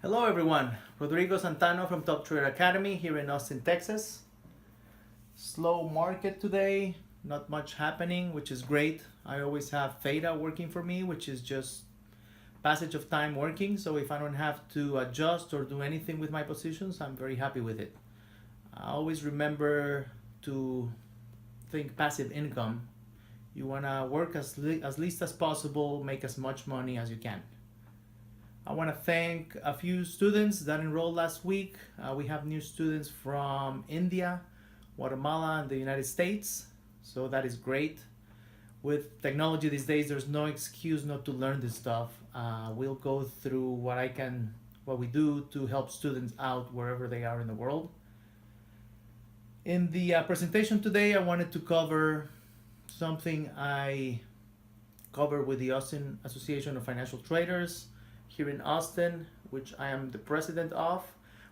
Hello everyone, Rodrigo Santano from Topher Academy here in Austin, Texas. Slow market today, not much happening, which is great. I always have theta working for me, which is just passage of time working. So if I don't have to adjust or do anything with my positions, I'm very happy with it. I always remember to think passive income. You want to work as least as possible, make as much money as you can. I want to thank a few students that enrolled last week. We have new students from India, Guatemala, and the United States. So that is great. With technology these days, there's no excuse not to learn this stuff. We'll go through what we do to help students out wherever they are in the world. In the presentation today, I wanted to cover something I covered with the Austin Association of Financial Traders here in Austin, which I am the president of,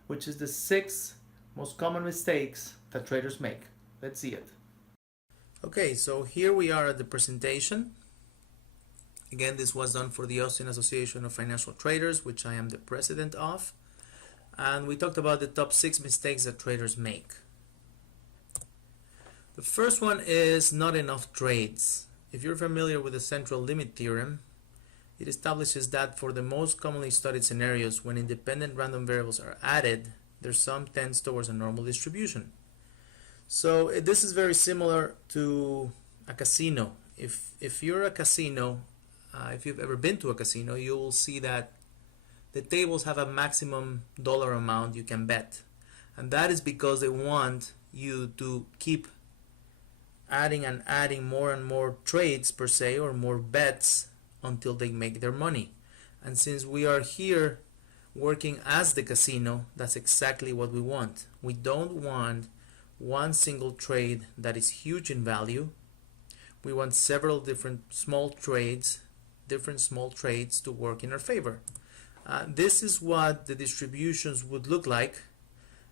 which is the 6 most common mistakes that traders make. Let's see it. Okay, so here we are at the presentation. Again, this was done for the Austin Association of Financial Traders, which I am the president of. And we talked about the top 6 mistakes that traders make. The first one is not enough trades. If you're familiar with the central limit theorem, it establishes that for the most commonly studied scenarios, when independent random variables are added, their sum tends towards a normal distribution. So this is very similar to a casino. If you're a casino, if you've ever been to a casino, you will see that the tables have a maximum dollar amount you can bet. And that is because they want you to keep adding and adding more and more trades per se, or more bets, until they make their money. And since we are here working as the casino, that's exactly what we want. We don't want one single trade that is huge in value. We want several different small trades to work in our favor. This is what the distributions would look like,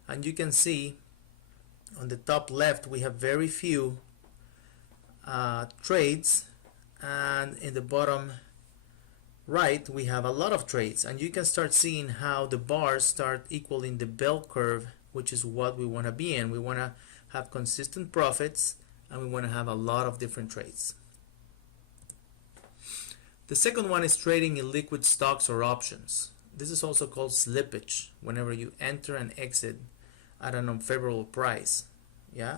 and you can see on the top left we have very few trades, and in the bottom right we have a lot of trades, and you can start seeing how the bars start equaling the bell curve, which is what we want to be in. We want to have consistent profits, and we want to have a lot of different trades. The second one is trading illiquid stocks or options. This is also called slippage, whenever you enter and exit at an unfavorable price.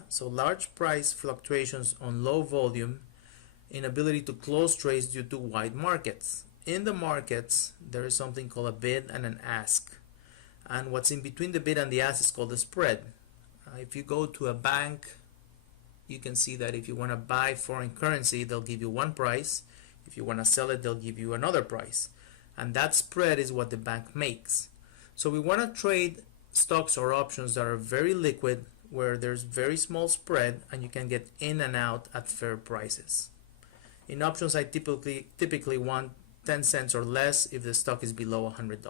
So large price fluctuations on low volume, inability to close trades due to wide markets. In the markets, there is something called a bid and an ask. And what's in between the bid and the ask is called the spread. If you go to a bank, you can see that if you want to buy foreign currency, they'll give you one price. If you want to sell it, they'll give you another price. And that spread is what the bank makes. So we want to trade stocks or options that are very liquid, where there's very small spread and you can get in and out at fair prices. In options, I typically want 10 cents or less if the stock is below $100.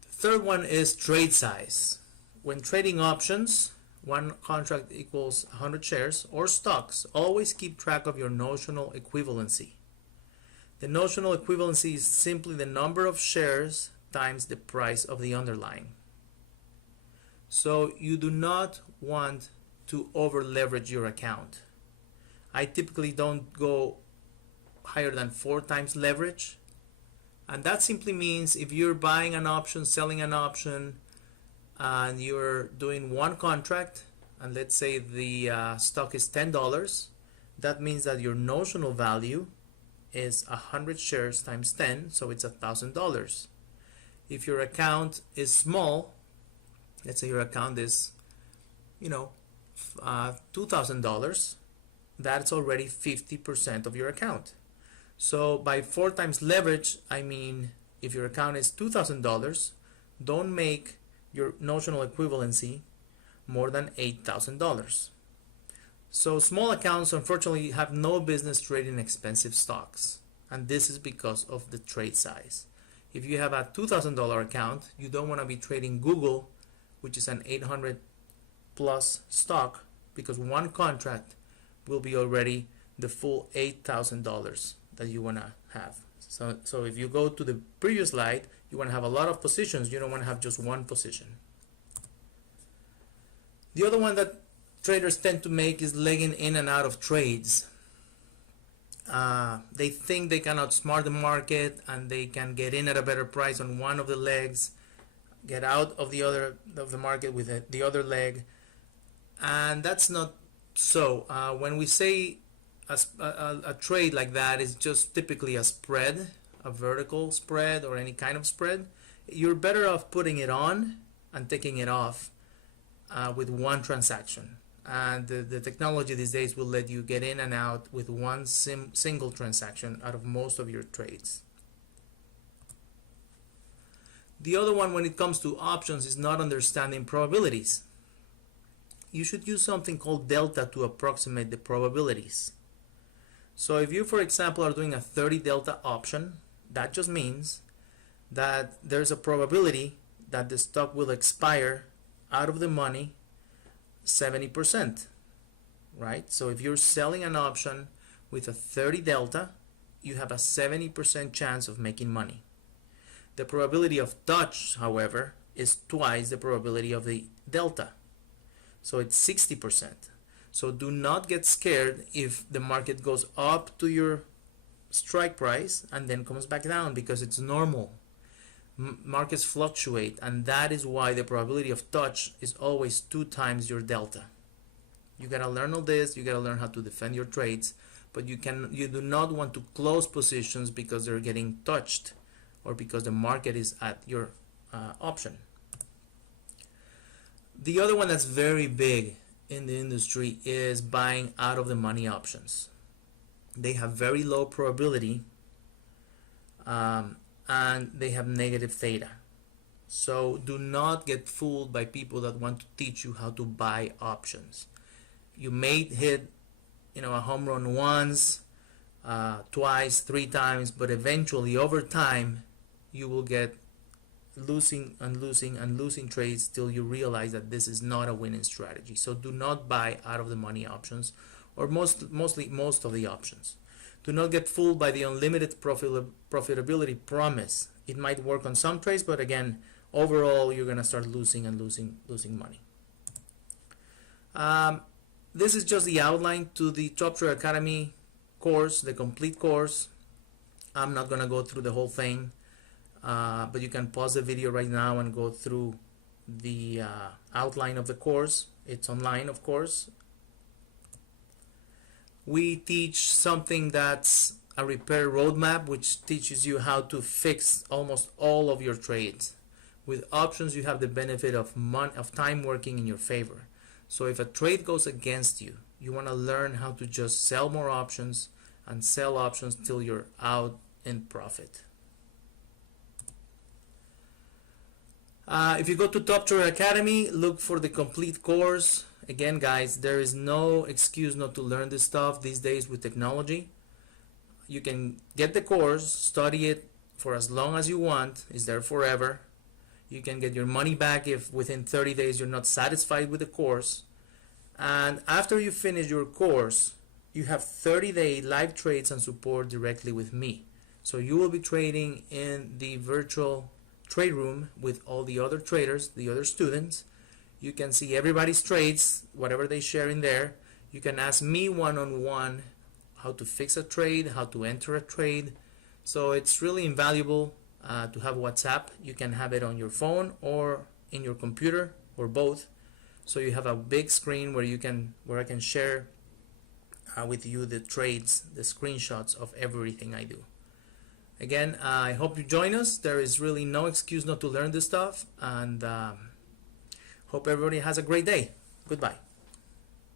The third one is trade size. When trading options, one contract equals 100 shares, or stocks, always keep track of your notional equivalency. The notional equivalency is simply the number of shares times the price of the underlying. So you do not want to over leverage your account. I typically don't go higher than 4 times leverage, and that simply means if you're buying an option, selling an option, and you're doing one contract, and let's say the stock is $10, that means that your notional value is 100 shares times 10, so it's $1,000. If your account is small, let's say your account is $2,000, that's already 50% of your account. So by 4 times leverage, I mean if your account is $2,000, don't make your notional equivalency more than $8,000. So small accounts unfortunately have no business trading expensive stocks, and this is because of the trade size. If you have a $2,000 account, you don't want to be trading Google, which is an 800 plus stock, because one contract will be already the full $8,000 that you want to have. So if you go to the previous slide, you want to have a lot of positions. You don't want to have just one position. The other one that traders tend to make is legging in and out of trades. They think they can outsmart the market and they can get in at a better price on one of the legs, get out of the other of the market with the other leg, and that's not so. When we say a trade like that is just typically a spread, a vertical spread or any kind of spread, you're better off putting it on and taking it off with one transaction. And the technology these days will let you get in and out with one single transaction out of most of your trades. The other one, when it comes to options, is not understanding probabilities. You should use something called delta to approximate the probabilities. So if you, for example, are doing a 30 delta option, that just means that there's a probability that the stock will expire out of the money 70%, right? So if you're selling an option with a 30 delta, you have a 70% chance of making money. The probability of touch, however, is twice the probability of the delta. So it's 60%. So do not get scared if the market goes up to your strike price and then comes back down, because it's normal. Markets fluctuate, and that is why the probability of touch is always 2 times your delta. You gotta learn all this. You gotta learn how to defend your trades, but you do not want to close positions because they're getting touched or because the market is at your option. The other one that's very big in the industry is buying out of the money options. They have very low probability, and they have negative theta. So do not get fooled by people that want to teach you how to buy options. You may hit, a home run once, twice, 3 times, but eventually over time you will get losing and losing and losing trades till you realize that this is not a winning strategy. So do not buy out of the money options, or most of the options. Do not get fooled by the unlimited profitability promise. It might work on some trades, but again, overall, you're going to start losing and losing money. This is just the outline to the Topher Academy course, the complete course. I'm not going to go through the whole thing, but you can pause the video right now and go through the outline of the course. It's online, of course. We teach something that's a repair roadmap, which teaches you how to fix almost all of your trades. With options, you have the benefit of time working in your favor. So if a trade goes against you, you want to learn how to just sell more options and sell options till you're out in profit. If you go to Topher Academy, look for the complete course. Again, guys, there is no excuse not to learn this stuff these days with technology. You can get the course, study it for as long as you want. It's there forever. You can get your money back if within 30 days you're not satisfied with the course. And after you finish your course, you have 30-day live trades and support directly with me. So you will be trading in the virtual trade room with all the other traders, the other students. You can see everybody's trades, whatever they share in there. You can ask me one-on-one how to fix a trade, how to enter a trade. So it's really invaluable to have WhatsApp. You can have it on your phone or in your computer or both. So you have a big screen where I can share with you the trades, the screenshots of everything I do. Again, I hope you join us. There is really no excuse not to learn this stuff, and hope everybody has a great day. Goodbye.